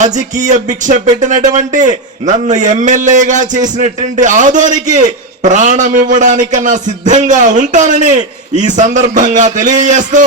రాజకీయ భిక్ష పెట్టినటువంటి నన్ను ఎమ్మెల్యేగా చేసినటువంటి ఆదోనికి ప్రాణం ఇవ్వడానికన్నా సిద్ధంగా ఉంటానని ఈ సందర్భంగా తెలియజేస్తూ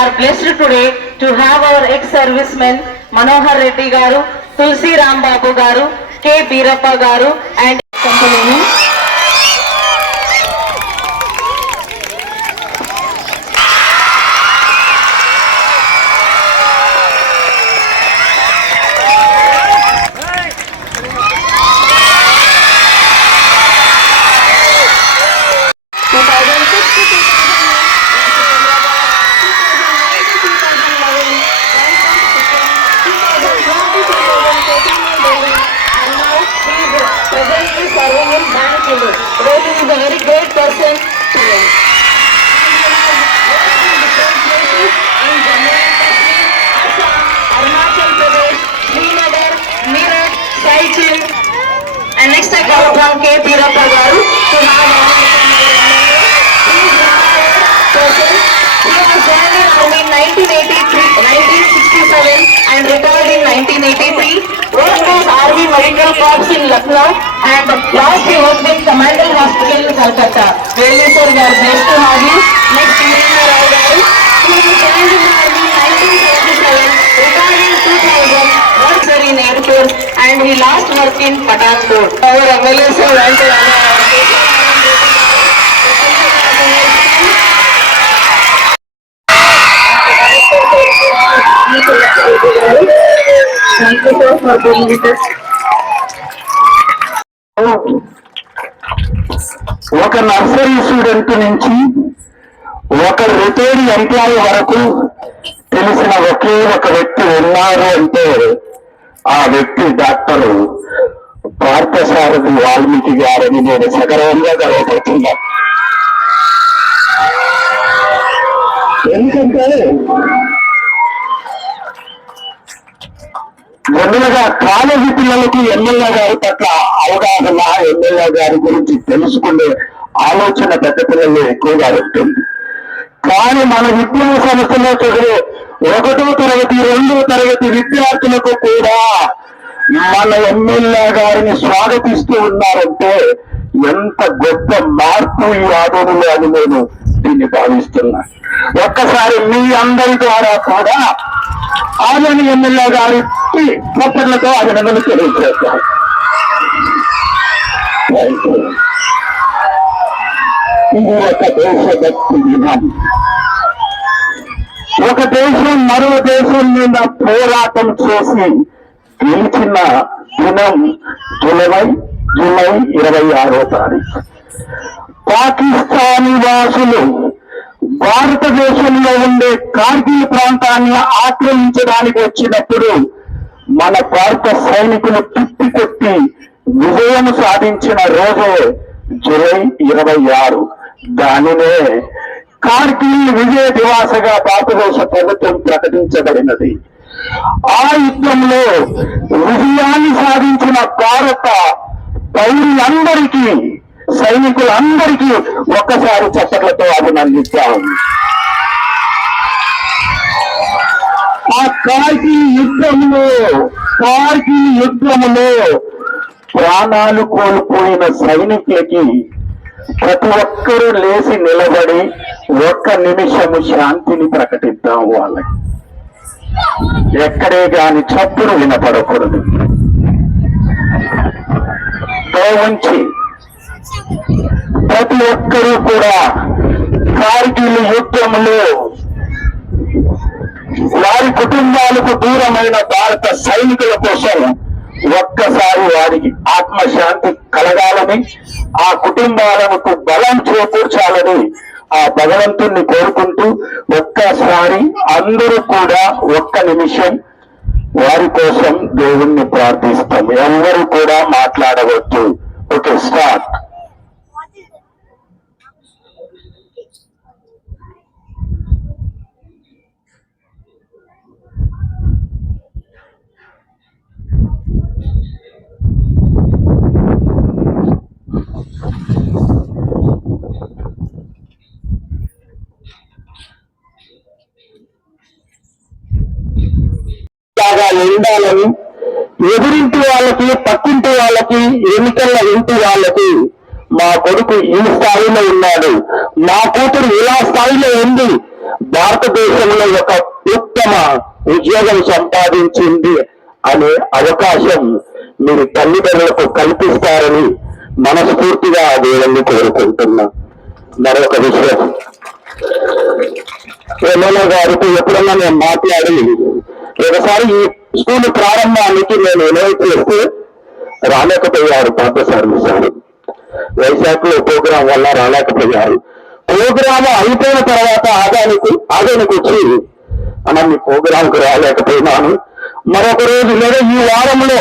we are blessed today to have our ex-servicemen Manohar Reddy garu, Tulsi Rambabu garu, K. Birappa garu and company. Two Lucknow and last he worked in Commandant Hospital in Calcutta. Really sir, we are blessed to have you. Next, Virendra Rao Garu. He was joined in the army in 1977, retired in 2000, worked sir in Air Force and he last worked in Pathankot. Our MLA sir went to Thank you sir for being with us. ఒక nursery student నుంచి ఒక retired employee వరకు తెలిసిన ఒకే ఒక వ్యక్తి ఉన్నారు అంటే ఆ వ్యక్తి డాక్టర్ పార్థసారథి వాల్మీకి గారని నేను సగర్వంగా గర్వపడుతున్నాను ఎందుకంటే జనరల్గా కాలేజీ పిల్లలకి ఎమ్మెల్యే గారి పట్ల అవగాహన ఎమ్మెల్యే గారి గురించి తెలుసుకునే ఆలోచన పెద్ద పిల్లల్లో ఎక్కువగా ఉంటుంది కానీ మన విద్యా సంస్థలో చదివే ఒకటో తరగతి రెండో తరగతి విద్యార్థులకు కూడా మన ఎమ్మెల్యే గారిని స్వాగతిస్తూ ఉన్నారంటే ఎంత గొప్ప మార్పు ఈ ఆదరణలో అని నేను దీన్ని భావిస్తున్నా. ఒక్కసారి మీ అందరి ద్వారా కూడా ఆదరణ ఎమ్మెల్యే గారి గారికి చప్పట్లతో అభినందనలు తెలియజేస్తాం ఇది ఒక దేశభక్తి దినం ఒక దేశం మరో దేశం మీద పోరాటం చేసి గెలిచిన దినం జులై జూలై ఇరవై ఆరో తారీఖు. పాకిస్తానీ వాసులు భారతదేశంలో ఉండే కార్గిల్ ప్రాంతాన్ని ఆక్రమించడానికి వచ్చినప్పుడు మన భారత సైనికులు తిప్పి కొట్టి విజయం సాధించిన రోజే జూలై ఇరవై ఆరు. దానినే కార్గిల్ విజయ దివాసగా భారతదేశ ప్రభుత్వం ప్రకటించబడినది. ఆ యుద్ధంలో విజయాన్ని సాధించిన భారత పౌరులందరికీ సైనికులందరికీ ఒక్కసారి చప్పట్లతో అభినందిస్తాం ఆ కార్గిల్ యుద్ధంలో కార్గిల్ యుద్ధంలో ప్రాణాలు కోల్పోయిన సైనికులకి ప్రతి ఒక్కరూ లేచి నిలబడి ఒక్క నిమిషము శాంతిని ప్రకటిద్దాం వాళ్ళకి. ఎక్కడే గాని చప్పుడు వినపడకూడదు. దయవుంచి ప్రతి ఒక్కరూ కూడా కార్గిల్ యుద్ధంలో వారి కుటుంబాలకు దూరమైన భారత సైనికుల కోసం ఒక్కసారి వారికి ఆత్మశాంతి కలగాలని ఆ కుటుంబాలకు బలం చేకూర్చాలని ఆ భగవంతుణ్ణి కోరుకుంటూ ఒక్కసారి అందరూ కూడా ఒక్క నిమిషం వారి కోసం దేవుణ్ణి ప్రార్థిస్తాం. ఎవరు కూడా మాట్లాడవద్దు. Okay start. లాగా ఉండాలని ఎదురింటి వాళ్ళకి పక్కింటి వాళ్ళకి ఎన్నికల ఇంటి వాళ్ళకి మా కొడుకు ఈ స్థాయిలో ఉన్నాడు. మా కూతురు ఇలా స్థాయిలో ఉంది. భారతదేశంలో ఒక ఉత్తమ ఉద్యోగం సంపాదించింది అనే అవకాశం మీరు తల్లిదండ్రులకు కల్పిస్తారని మనస్ఫూర్తిగా ఆ దేవుణ్ణి కోరుకుంటున్నా. మరొక విషయం. ఎమ్మెల్యే గారితో ఎప్పుడన్నా నేను మాట్లాడి ఒకసారి ఈ స్కూల్ ప్రారంభానికి నేను ఇన్వైట్ చేస్తే రాలేకపోయారు పార్థసారథి సార్ వైశాఖ లో ప్రోగ్రాం వల్ల రాలేకపోయారు. ప్రోగ్రామ్ అయిపోయిన తర్వాత ఆదానికి ఆదానికి వచ్చి అన్న మీ ప్రోగ్రామ్కు రాలేకపోయినాను. మరొక రోజు లేదా ఈ వారంలో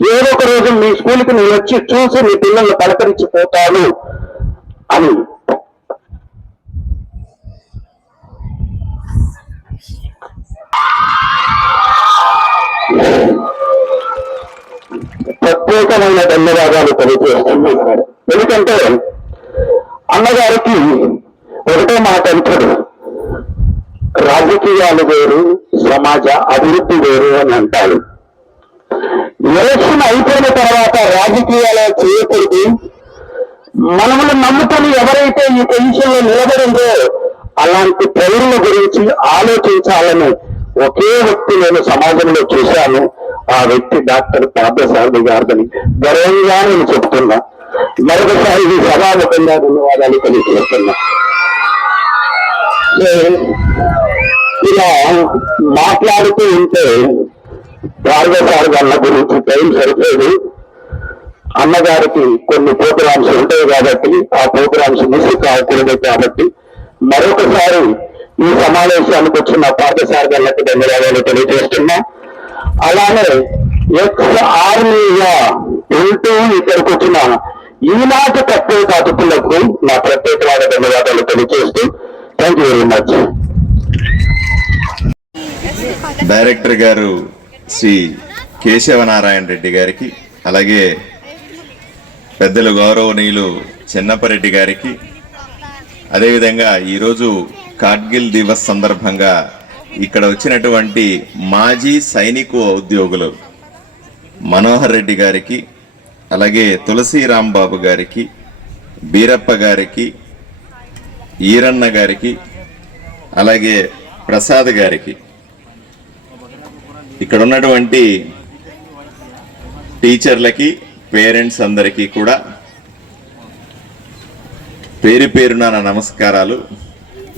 ఏదో ఒక రోజు మీ స్కూల్కి నేను వచ్చి చూసి మీ పిల్లల్ని పలకరించిపోతాను అని ప్రత్యేకమైన ధన్యవాదాలు తెలియజేస్తున్నాను. ఎందుకంటే అన్నగారికి ఒకటే మాట అంటాడు. రాజకీయాలు వేరు సమాజ అభివృద్ధి వేరు అని అంటాడు. ఎలక్షన్ అయిపోయిన తర్వాత రాజకీయాలు చేయకూడదు. మనములు నమ్ముకొని ఎవరైతే ఈ పొజిషన్లో నిలబడిందో అలాంటి ప్రజల గురించి ఆలోచించాలని ఒకే వ్యక్తి నేను సమాజంలో చూశాను. ఆ వ్యక్తి డాక్టర్ పార్థసారథి గారిని గర్వంగా నేను చెప్తున్నా. మరొకసారి ఈ సభాముఖంగా ధన్యవాదాలు తెలియజేస్తున్నా. ఇలా మాట్లాడుతూ ఉంటే భార్గవసారి అన్న గురించి టైం సరిపోదు. అన్నగారికి కొన్ని ప్రోగ్రామ్స్ ఉంటాయి కాబట్టి ఆ ప్రోగ్రామ్స్ మిస్ కాకూడదు కాబట్టి మరొకసారి ఈ సమావేశానికి వచ్చిన పాఠశాల గారికి ధన్యవాదాలు తెలియజేస్తున్నా. అలానే ఎక్స్ ఆర్మీగా ఉంటూ ఇక్కడికి వచ్చిన ఈనాటి ప్రత్యేక అతిథులకు నా ప్రత్యేకమైన ధన్యవాదాలు తెలియజేస్తూ thank you very much director గారు శ్రీ కేశవనారాయణ రెడ్డి గారికి అలాగే పెద్దలు గౌరవనీయులు చిన్నపరెడ్డి గారికి అదేవిధంగా ఈరోజు కార్గిల్ దివస్ సందర్భంగా ఇక్కడ వచ్చినటువంటి మాజీ సైనికు ఉద్యోగులు మనోహర్ రెడ్డి గారికి అలాగే తులసిరామ్ బాబు గారికి బీరప్ప గారికి ఈరన్న గారికి అలాగే ప్రసాద్ గారికి. ఇక్కడ ఉన్నటువంటి టీచర్లకి పేరెంట్స్ అందరికీ కూడా పేరు పేరున నమస్కారాలు.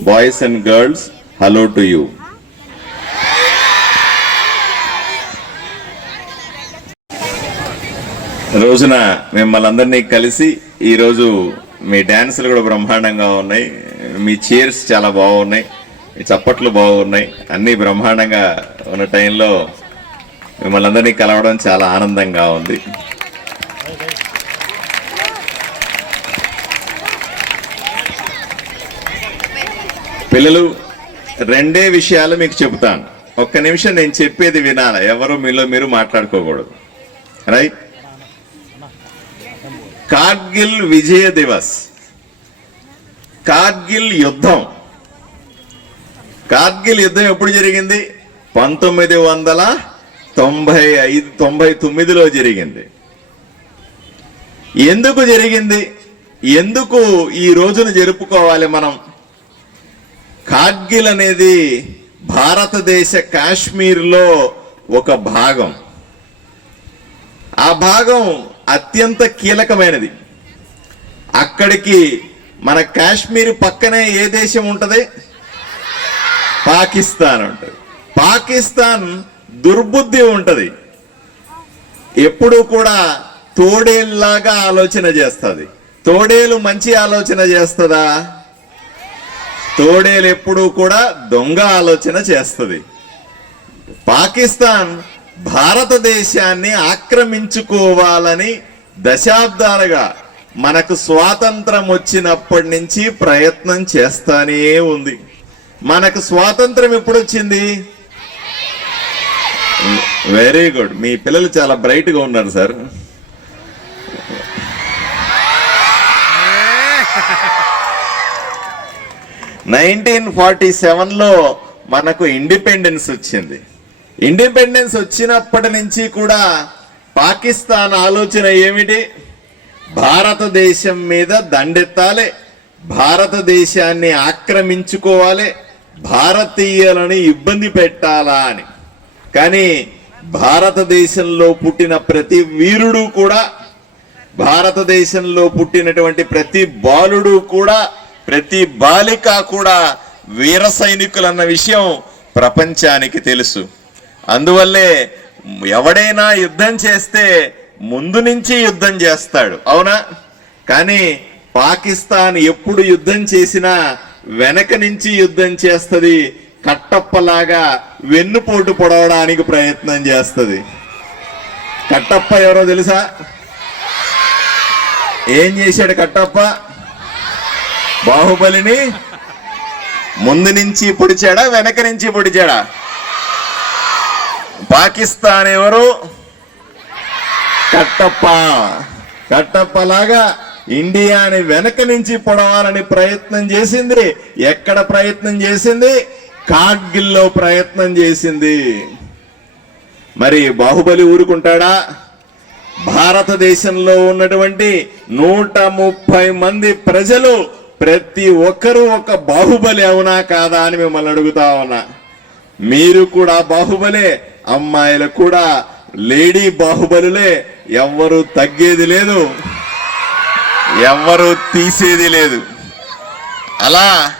Boys and girls hello to you. రోజున మిమ్మల్ని అందరినీ కలిసి ఈరోజు మీ డ్యాన్సులు కూడా బ్రహ్మాండంగా ఉన్నాయి. మీ చీర్స్ చాలా బాగున్నాయి. మీ చప్పట్లు బాగున్నాయి. అన్నీ బ్రహ్మాండంగా ఉన్న టైంలో మిమ్మల్ని అందరినీ కలవడం చాలా ఆనందంగా ఉంది. పిల్లలు రెండే విషయాలు మీకు చెబుతాను. ఒక్క నిమిషం నేను చెప్పేది వినాలి? ఎవరు మీలో మీరు మాట్లాడుకోకూడదు. రైట్ కార్గిల్ విజయ దివస్. కార్గిల్ యుద్ధం. కార్గిల్ యుద్ధం ఎప్పుడు జరిగింది? పంతొమ్మిది వందల తొంభై ఐదు తొంభై తొమ్మిదిలో జరిగింది. ఎందుకు జరిగింది? ఎందుకు ఈ రోజును జరుపుకోవాలి మనం? కార్గిల్ అనేది భారతదేశ కాశ్మీర్లో ఒక భాగం. ఆ భాగం అత్యంత కీలకమైనది. అక్కడికి మన కాశ్మీర్ పక్కనే ఏ దేశం ఉంటుంది? పాకిస్తాన్ ఉంటుంది. పాకిస్తాన్ దుర్బుద్ధి ఉంటుంది. ఎప్పుడు కూడా తోడేల్లాగా ఆలోచన చేస్తుంది. తోడేలు మంచి ఆలోచన చేస్తుందా? తోడేలు ఎప్పుడు కూడా దొంగ ఆలోచన చేస్తుంది. పాకిస్తాన్ భారతదేశాన్ని ఆక్రమించుకోవాలని దశాబ్దాలుగా మనకు స్వాతంత్రం వచ్చినప్పటి నుంచి ప్రయత్నం చేస్తానే ఉంది. మనకు స్వాతంత్రం ఎప్పుడు వచ్చింది? వెరీ గుడ్ మీ పిల్లలు చాలా బ్రైట్గా ఉన్నారు సార్ నైన్టీన్ ఫార్టీ సెవెన్లో మనకు ఇండిపెండెన్స్ వచ్చింది. ఇండిపెండెన్స్ వచ్చినప్పటి నుంచి కూడా పాకిస్తాన్ ఆలోచన ఏమిటి? భారతదేశం మీద దండెత్తాలి భారతదేశాన్ని ఆక్రమించుకోవాలి భారతీయులని ఇబ్బంది పెట్టాలా అని. కానీ భారతదేశంలో పుట్టిన ప్రతి వీరుడు కూడా భారతదేశంలో పుట్టినటువంటి ప్రతి బాలుడు కూడా ప్రతి బాలిక కూడా వీర సైనికులన్న విషయం ప్రపంచానికి తెలుసు. అందువల్లే ఎవడైనా యుద్ధం చేస్తే ముందు నుంచి యుద్ధం చేస్తాడు. అవునా? కానీ పాకిస్తాన్ ఎప్పుడు యుద్ధం చేసినా వెనక నుంచి యుద్ధం చేస్తుంది కట్టప్పలాగా వెన్నుపోటు పొడవడానికి ప్రయత్నం చేస్తుంది. కట్టప్ప ఎవరో తెలుసా? ఏం చేశాడు కట్టప్ప? బాహుబలిని ముందు నుంచి పొడిచాడా వెనక నుంచి పొడిచాడా? పాకిస్తాన్ ఎవరు? కట్టప్ప. కట్టప్పలాగా ఇండియాని వెనక నుంచి పొడవాలని ప్రయత్నం చేసింది. ఎక్కడ ప్రయత్నం చేసింది? కార్గిల్లో ప్రయత్నం చేసింది. మరి బాహుబలి ఊరుకుంటాడా? భారతదేశంలో ఉన్నటువంటి నూట ముప్పై మంది ప్రజలు ప్రతి ఒక్కరూ ఒక బాహుబలి అవునా కాదా అని మిమ్మల్ని అడుగుతా ఉన్నా. మీరు కూడా బాహుబలే. అమ్మాయిలు కూడా లేడీ బాహుబలులే ఎవ్వరు తగ్గేది లేదు. ఎవ్వరు తీసేది లేదు. అలా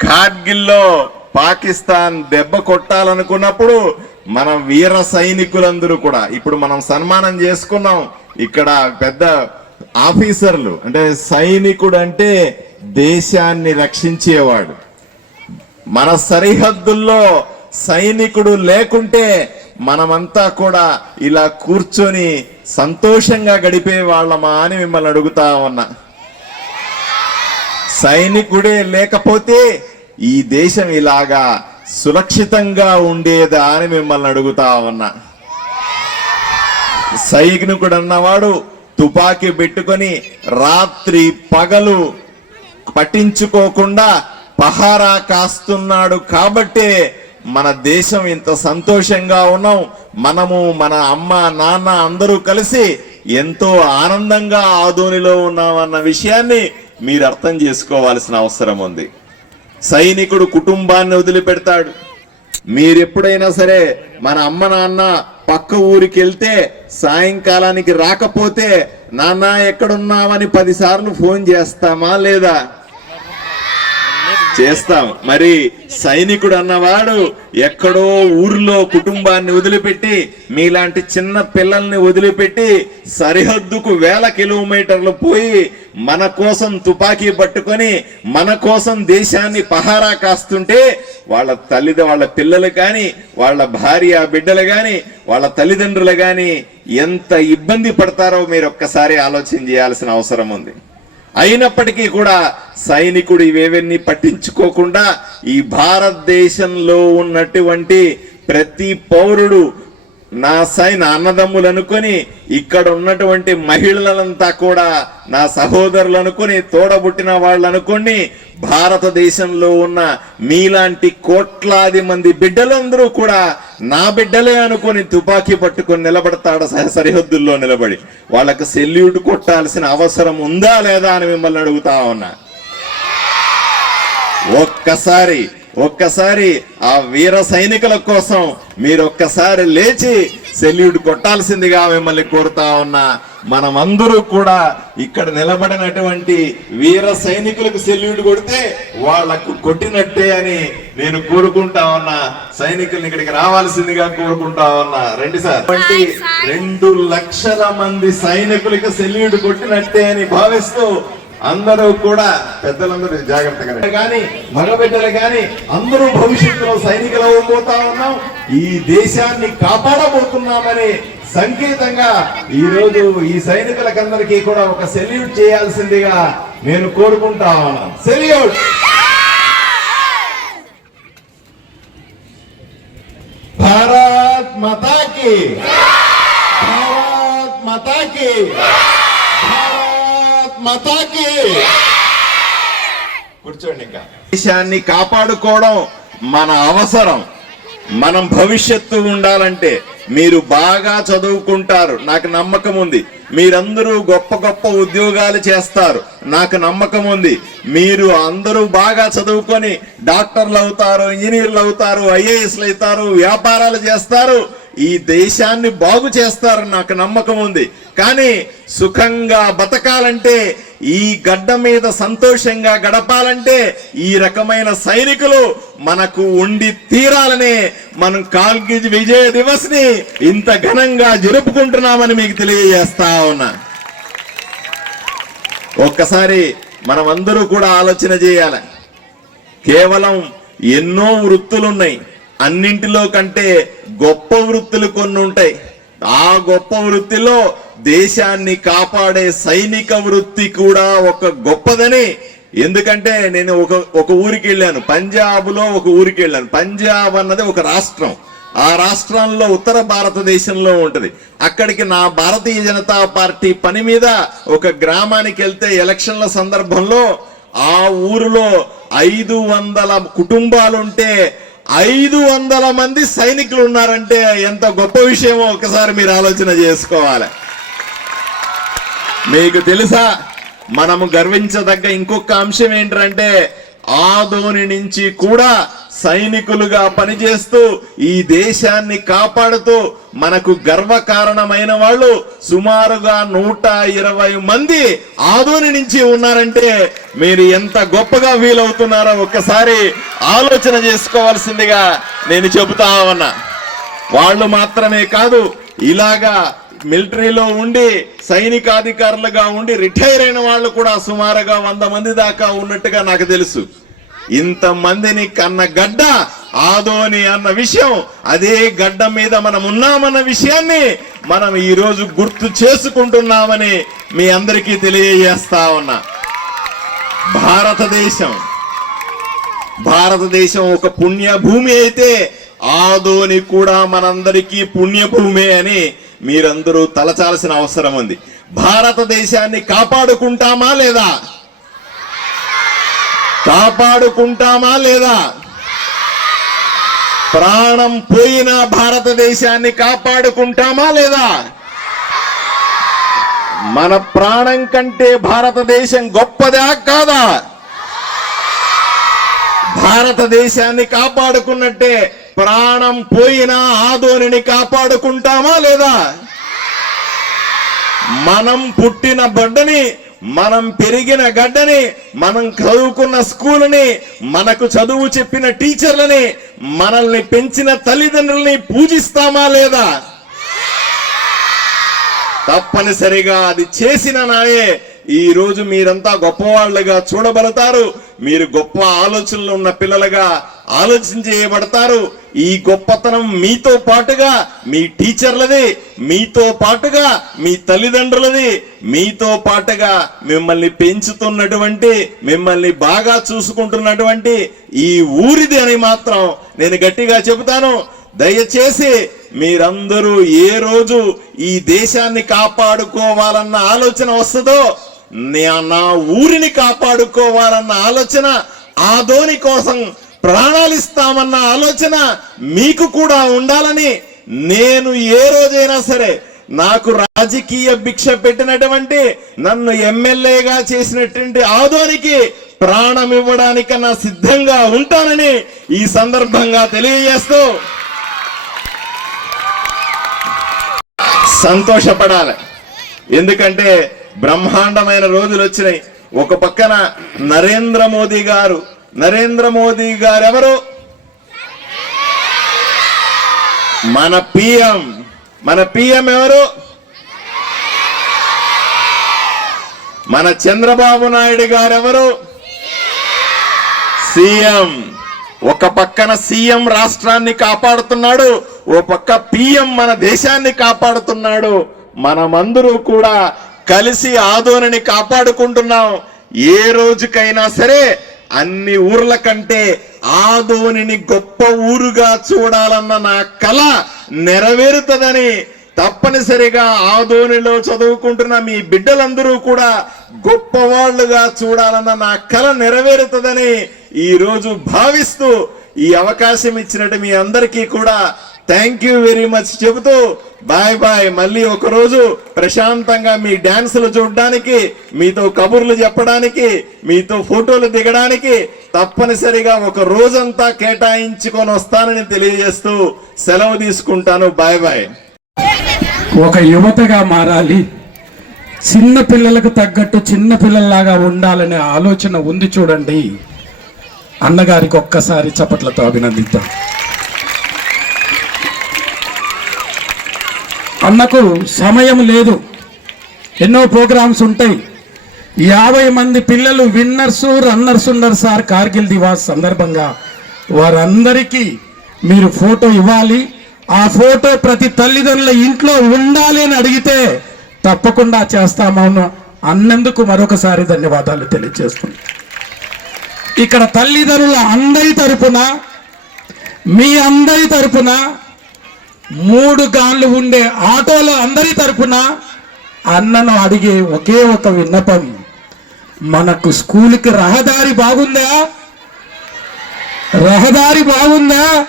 కార్గిల్లో పాకిస్తాన్ దెబ్బ కొట్టాలనుకున్నప్పుడు మన వీర సైనికులందరూ కూడా ఇప్పుడు మనం సన్మానం చేసుకున్నాం ఇక్కడ పెద్ద ఆఫీసర్లు అంటే సైనికుడు అంటే దేశాన్ని రక్షించేవాడు. మన సరిహద్దుల్లో సైనికుడు లేకుంటే మనమంతా కూడా ఇలా కూర్చొని సంతోషంగా గడిపే వాళ్ళమా అని మిమ్మల్ని అడుగుతా ఉన్నా. సైనికుడే లేకపోతే ఈ దేశం ఇలాగా సురక్షితంగా ఉండేదా అని మిమ్మల్ని అడుగుతా ఉన్నా. సైనికుడు అన్నవాడు తుపాకీ పెట్టుకొని రాత్రి పగలు పట్టించుకోకుండా పహారా కాస్తున్నాడు కాబట్టే మన దేశం ఇంత సంతోషంగా ఉన్నాం. మనము మన అమ్మ నాన్న అందరూ కలిసి ఎంతో ఆనందంగా ఆదోనిలో ఉన్నామన్న విషయాన్ని మీరు అర్థం చేసుకోవాల్సిన అవసరం ఉంది. సైనికుడు కుటుంబాన్ని వదిలిపెడతాడు. మీరెప్పుడైనా సరే మన అమ్మ నాన్న పక్క ఊరికి వెళ్తే సాయంకాలానికి రాకపోతే నాన్న ఎక్కడున్నావని పదిసార్లు ఫోన్ చేస్తామా లేదా? చేస్తాం. మరి సైనికుడు అన్నవాడు ఎక్కడో ఊర్లో కుటుంబాన్ని వదిలిపెట్టి మీలాంటి చిన్న పిల్లల్ని వదిలిపెట్టి సరిహద్దుకు వేల కిలోమీటర్లు పోయి మన కోసం తుపాకీ పట్టుకొని మన కోసం దేశాన్ని పహారా కాస్తుంటే వాళ్ళ తల్లిద వాళ్ళ పిల్లలు కానీ వాళ్ళ భార్య బిడ్డలు కానీ వాళ్ళ తల్లిదండ్రులు కానీ ఎంత ఇబ్బంది పడతారో మీరు ఒక్కసారి ఆలోచన చేయాల్సిన అవసరం ఉంది. అయినప్పటికీ కూడా సైనికుడు ఇవేవన్నీ పట్టించుకోకుండా ఈ భారతదేశంలో ఉన్నటువంటి ప్రతి పౌరుడు నా సైన్ అన్నదమ్ములు అనుకొని ఇక్కడ ఉన్నటువంటి మహిళలంతా కూడా నా సహోదరులు అనుకొని తోడబుట్టిన వాళ్ళు అనుకొని భారతదేశంలో ఉన్న మీలాంటి కోట్లాది మంది బిడ్డలందరూ కూడా నా బిడ్డలే అనుకుని తుపాకీ పట్టుకొని నిలబడతాడు సహ సరిహద్దుల్లో నిలబడి. వాళ్ళకి సెల్యూట్ కొట్టాల్సిన అవసరం ఉందా లేదా అని మిమ్మల్ని అడుగుతా ఉన్నా. ఒక్కసారి ఒక్కసారి ఆ వీర సైనికుల కోసం మీరు ఒక్కసారి లేచి సెల్యూట్ కొట్టాల్సిందిగా మిమ్మల్ని కోరుతా ఉన్నా మనమందరూ కూడా ఇక్కడ నిలబడినటువంటి వీర సైనికులకు సెల్యూట్ కొడితే వాళ్ళకు కొట్టినట్టే అని నేను కోరుకుంటా ఉన్నా సైనికుల్ని ఇక్కడికి రావాల్సిందిగా కోరుకుంటా ఉన్నా రండి సార్. రెండు లక్షల మంది సైనికులకు సెల్యూట్ కొట్టినట్టే అని భావిస్తూ అందరూ కూడా పెద్దలందరూ జాగ్రత్తగా కానీ మగబిడ్డలు కానీ అందరూ భవిష్యత్తులో సైనికులు అవ్వబోతా ఉన్నాం. ఈ దేశాన్ని కాపాడబోతున్నామని సంకేతంగా ఈ రోజు ఈ సైనికులకందరికీ కూడా ఒక సెల్యూట్ చేయాల్సిందిగా నేను కోరుకుంటా ఉన్నాను. సెల్యూట్! భారత్ మతాకి! భారత్ మతాకి! మతాకి కూర్చోండి ఇంకా. దేశాన్ని కాపాడుకోవడం మన అవసరం. మనం భవిష్యత్తు ఉండాలంటే మీరు బాగా చదువుకుంటారు. నాకు నమ్మకం ఉంది. మీరందరూ గొప్ప గొప్ప ఉద్యోగాలు చేస్తారు. నాకు నమ్మకం ఉంది. మీరు అందరూ బాగా చదువుకొని డాక్టర్లు అవుతారు ఇంజనీర్లు అవుతారు ఐఏఎస్లు అవుతారు వ్యాపారాలు చేస్తారు. ఈ దేశాన్ని బాగు చేస్తారు. నాకు నమ్మకం ఉంది. కానీ సుఖంగా బతకాలంటే ఈ గడ్డ మీద సంతోషంగా గడపాలంటే ఈ రకమైన సైనికులు మనకు ఉండి తీరాలనే మనం కాల్గిజ్ విజయ దివస్ని ఇంత ఘనంగా జరుపుకుంటున్నామని మీకు తెలియజేస్తా ఉన్నా. ఒక్కసారి మనం అందరూ కూడా ఆలోచన చేయాలి. కేవలం ఎన్నో వృత్తులున్నాయి. అన్నింటిలో కంటే గొప్ప వృత్తులు కొన్ని ఉంటాయి ఆ గొప్ప వృత్తిలో దేశాన్ని కాపాడే సైనిక వృత్తి కూడా ఒక గొప్పదని. ఎందుకంటే నేను ఒక ఒక ఊరికి వెళ్ళాను. పంజాబ్లో ఒక ఊరికి వెళ్ళాను. పంజాబ్ అన్నది ఒక రాష్ట్రం. ఆ రాష్ట్రంలో ఉత్తర భారతదేశంలో ఉంటుంది. అక్కడికి నా భారతీయ జనతా పార్టీ పని మీద ఒక గ్రామానికి వెళ్తే ఎలక్షన్ల సందర్భంలో ఆ ఊరిలో ఐదు వందల కుటుంబాలుంటే ఐదు వందల మంది సైనికులు ఉన్నారంటే ఎంత గొప్ప విషయమో ఒకసారి మీరు ఆలోచన చేసుకోవాలి. మీకు తెలుసా? మనము గర్వించదగ్గ ఇంకొక అంశం ఏంటంటే ఆదోని నుంచి కూడా సైనికులుగా పనిచేస్తూ ఈ దేశాన్ని కాపాడుతూ మనకు గర్వకారణమైన వాళ్ళు సుమారుగా నూట ఇరవై మంది ఆదోని నుంచి ఉన్నారంటే మీరు ఎంత గొప్పగా వీలవుతున్నారో ఒక్కసారి ఆలోచన చేసుకోవాల్సిందిగా నేను చెబుతా ఉన్నా. వాళ్ళు మాత్రమే కాదు ఇలాగా మిలిటరీలో ఉండి సైనికాధికారులుగా ఉండి రిటైర్ అయిన వాళ్ళు కూడా సుమారుగా వంద మంది దాకా ఉన్నట్టుగా నాకు తెలుసు. ఇంతమందిని కన్న గడ్డ ఆదోని అన్న విషయం అదే గడ్డ మీద మనం ఉన్నామన్న విషయాన్ని మనం ఈరోజు గుర్తు చేసుకుంటున్నామని మీ అందరికీ తెలియజేస్తా ఉన్నా. భారతదేశం. భారతదేశం ఒక పుణ్యభూమి అయితే ఆదోని కూడా మనందరికీ పుణ్యభూమి అని మీరందరూ తలచాల్సిన అవసరం ఉంది. భారతదేశాన్ని కాపాడుకుంటామా లేదా? కాపాడుకుంటామా లేదా? ప్రాణం పోయిన భారతదేశాన్ని కాపాడుకుంటామా లేదా? మన ప్రాణం కంటే భారతదేశం గొప్పదా కాదా? భారతదేశాన్ని కాపాడుకున్నట్టే ప్రాణం పోయిన ఆదోనిని కాపాడుకుంటామా లేదా? మనం పుట్టిన బడ్డని మనం పెరిగిన గడ్డని మనం చదువుకున్న స్కూల్ని మనకు చదువు చెప్పిన టీచర్లని మనల్ని పెంచిన తల్లిదండ్రుల్ని పూజిస్తామా లేదా? తప్పనిసరిగా అది చేసిన నాయే ఈ రోజు మీరంతా గొప్పవాళ్ళుగా చూడబడతారు. మీరు గొప్ప ఆలోచనలు ఉన్న పిల్లలుగా ఆలోచన చేయబడతారు. ఈ గొప్పతనం మీతో పాటుగా మీ టీచర్లది మీతో పాటుగా మీ తల్లిదండ్రులది మీతో పాటుగా మిమ్మల్ని పెంచుతున్నటువంటి మిమ్మల్ని బాగా చూసుకుంటున్నటువంటి ఈ ఊరిది అని మాత్రం నేను గట్టిగా చెబుతాను. దయచేసి మీరందరూ ఏ రోజు ఈ దేశాన్ని కాపాడుకోవాలన్న ఆలోచన వస్తుందో నా ఊరిని కాపాడుకోవాలన్న ఆలోచన ఆదోని కోసం ప్రాణాలు ఇస్తామన్న ఆలోచన మీకు కూడా ఉండాలని నేను ఏ రోజైనా సరే నాకు రాజకీయ భిక్ష పెట్టినటువంటి నన్ను ఎమ్మెల్యేగా చేసినటువంటి ఆదోనికి ప్రాణం ఇవ్వడానికన్నా సిద్ధంగా ఉంటానని ఈ సందర్భంగా తెలియజేస్తూ సంతోషపడాలి. ఎందుకంటే బ్రహ్మాండమైన రోజులు వచ్చినాయి. ఒక పక్కన నరేంద్ర మోదీ గారు. నరేంద్ర మోదీ గారు ఎవరు? మన పిఎం. మన పిఎం ఎవరు? మన చంద్రబాబు నాయుడు గారు ఎవరు? సీఎం. ఒక పక్కన సీఎం రాష్ట్రాన్ని కాపాడుతున్నాడు. ఓ పక్క పిఎం మన దేశాన్ని కాపాడుతున్నాడు. మనమందరూ కూడా కలిసి ఆదోనిని కాపాడుకుంటున్నాం. ఏ రోజుకైనా సరే అన్ని ఊర్ల కంటే ఆదోనిని గొప్ప ఊరుగా చూడాలన్న నా కళ నెరవేరుతుందని తప్పనిసరిగా ఆదోనిలో చదువుకుంటున్న మీ బిడ్డలందరూ కూడా గొప్పవాళ్ళుగా చూడాలన్న నా కళ నెరవేరుతుందని ఈ రోజు భావిస్తూ ఈ అవకాశం ఇచ్చినట్టు మీ అందరికీ కూడా థ్యాంక్ యూ వెరీ మచ్ చెబుతూ బాయ్ బాయ్. మళ్ళీ ఒకరోజు ప్రశాంతంగా మీ డాన్సులు చూడడానికి మీతో కబుర్లు చెప్పడానికి మీతో ఫోటోలు దిగడానికి తప్పనిసరిగా ఒక రోజంతా కేటాయించుకొని వస్తానని తెలియజేస్తూ సెలవు తీసుకుంటాను. Bye bye. ఒక యువతగా మారాలి. చిన్న పిల్లలకు తగ్గట్టు చిన్న పిల్లల్లాగా ఉండాలనే ఆలోచన ఉంది చూడండి. అన్నగారికి ఒక్కసారి చప్పట్లతో అభినందిద్దాం. అన్నకు సమయం లేదు. ఎన్నో ప్రోగ్రామ్స్ ఉంటాయి. యాభై మంది పిల్లలు విన్నర్స్ రన్నర్స్ ఉన్నారు సార్ కార్గిల్ దివాస్ సందర్భంగా. వారందరికీ మీరు ఫోటో ఇవ్వాలి. ఆ ఫోటో ప్రతి తల్లిదండ్రుల ఇంట్లో ఉండాలి అని అడిగితే తప్పకుండా చేస్తామను అన్నందుకు మరొకసారి ధన్యవాదాలు తెలియజేస్తుంది ఇక్కడ తల్లిదండ్రుల అందరి తరపున మీ అందరి తరపున మూడు గాన్లు ఉండే ఆటోలో అందరి తరపున అన్నను అడిగే ఒకే ఒక విన్నపం. మనకు స్కూల్కి రహదారి బాగుందా? రహదారి బాగుందా?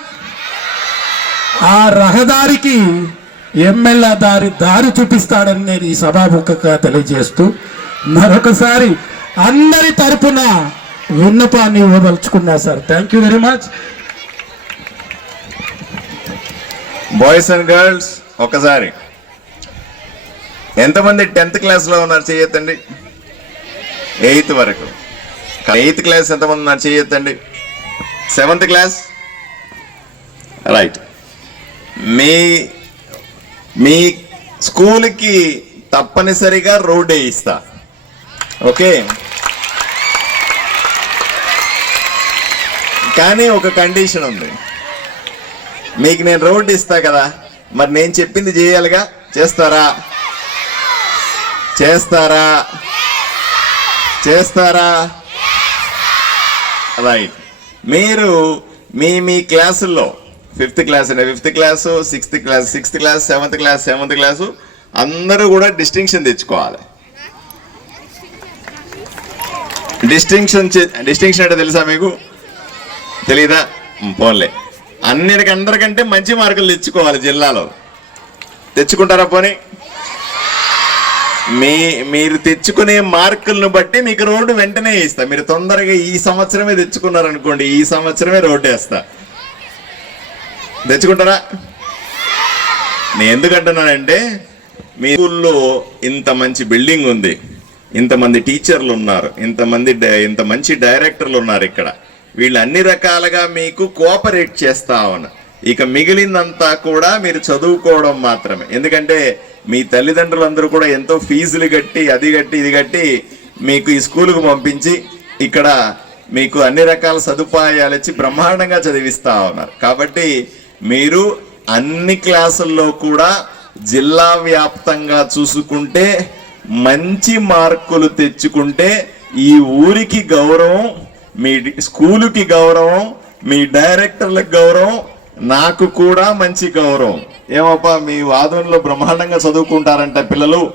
ఆ రహదారికి ఎమ్మెల్యే దారి దారి చూపిస్తాడని నేను ఈ సభాముఖంగా తెలియజేస్తూ మరొకసారి అందరి తరపున విన్నపాన్ని ఇవ్వదలుచుకున్నా sir. Thank you very much boys and girls ఒకసారి. ఎంతమంది టెన్త్ క్లాస్లో ఉన్నారు చేయొద్దండి? ఎయిత్ వరకు. ఎయిత్ క్లాస్ ఎంతమంది ఉన్నారు చేయొద్దండి? Seventh class? రైట్ మీ మీ స్కూల్కి తప్పనిసరిగా రోడ్ వేయిస్తా. ఓకే? కానీ ఒక కండిషన్ ఉంది. మీకు నేను రోడ్డు ఇస్తా కదా. మరి నేను చెప్పింది చేయాలిగా? చేస్తారా? చేస్తారా? చేస్తారా? రైట్ మీరు మీ మీ క్లాసుల్లో ఫిఫ్త్ క్లాస్ అంటే fifth class sixth class sixth class seventh class seventh class అందరూ కూడా డిస్టింక్షన్ తెచ్చుకోవాలి. డిస్టింక్షన్ డిస్టింక్షన్ అంటే తెలుసా మీకు? తెలీదా? పోన్లే. అన్నిటికందరికంటే మంచి మార్కులు తెచ్చుకోవాలి జిల్లాలో. తెచ్చుకుంటారా పోనీ? మీ మీరు తెచ్చుకునే మార్కులను బట్టి మీకు రోడ్డు వెంటనే ఇస్తా మీరు తొందరగా ఈ సంవత్సరమే తెచ్చుకున్నారనుకోండి ఈ సంవత్సరమే రోడ్డు వేస్తా. తెచ్చుకుంటారా? నేను ఎందుకంటున్నానంటే మీ స్కూల్లో ఇంత మంచి బిల్డింగ్ ఉంది. ఇంతమంది టీచర్లు ఉన్నారు. ఇంతమంది డై- ఇంత మంచి డైరెక్టర్లు ఉన్నారు ఇక్కడ. వీళ్ళు అన్ని రకాలుగా మీకు కోఆపరేట్ చేస్తా ఉన్నారు ఇక మిగిలిందంతా కూడా మీరు చదువుకోవడం మాత్రమే. ఎందుకంటే మీ తల్లిదండ్రులందరూ కూడా ఎంతో ఫీజులు కట్టి అది కట్టి ఇది కట్టి మీకు ఈ స్కూలుకు పంపించి ఇక్కడ మీకు అన్ని రకాల సదుపాయాలు ఇచ్చి బ్రహ్మాండంగా చదివిస్తా ఉన్నారు. కాబట్టి మీరు అన్ని క్లాసుల్లో కూడా జిల్లా వ్యాప్తంగా చూసుకుంటే మంచి మార్కులు తెచ్చుకుంటే ఈ ఊరికి గౌరవం మీ స్కూలుకి గౌరవం మీ డైరెక్టర్లకు గౌరవం నాకు కూడా మంచి గౌరవం. ఏమప్పా మీ ఆదంలో బ్రహ్మాండంగా చదువుకుంటారంట పిల్లలు.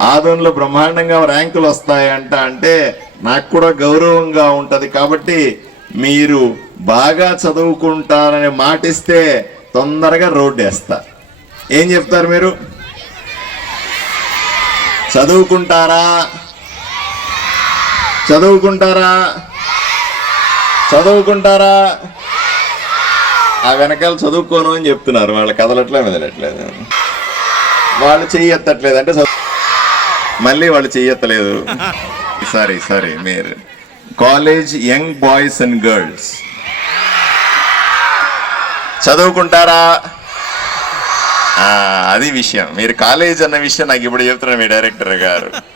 ఆదంలో బ్రహ్మాండంగా ర్యాంకులు వస్తాయంట అంటే నాకు కూడా గౌరవంగా ఉంటుంది. కాబట్టి మీరు బాగా చదువుకుంటారని మాటిస్తే తొందరగా రోడ్డు వేస్తా. ఏం చెప్తారు మీరు? చదువుకుంటారా? చదువుకుంటారా? చదువుకుంటారా? ఆ వెనకాల చదువుకోను అని చెప్తున్నారు. వాళ్ళ కదలట్లే మెదలట్లేదు వాళ్ళు చెయ్యెత్తట్లేదు. అంటే చదువు- మళ్ళీ వాళ్ళు చెయ్యెత్తలేదు. సారీ సారీ మీరు. College young boys and girls. చదువుకుంటారా? అది విషయం. మీరు కాలేజ్ అన్న విషయం నాకు ఇప్పుడు చెప్తున్నారు మీ డైరెక్టర్ గారు.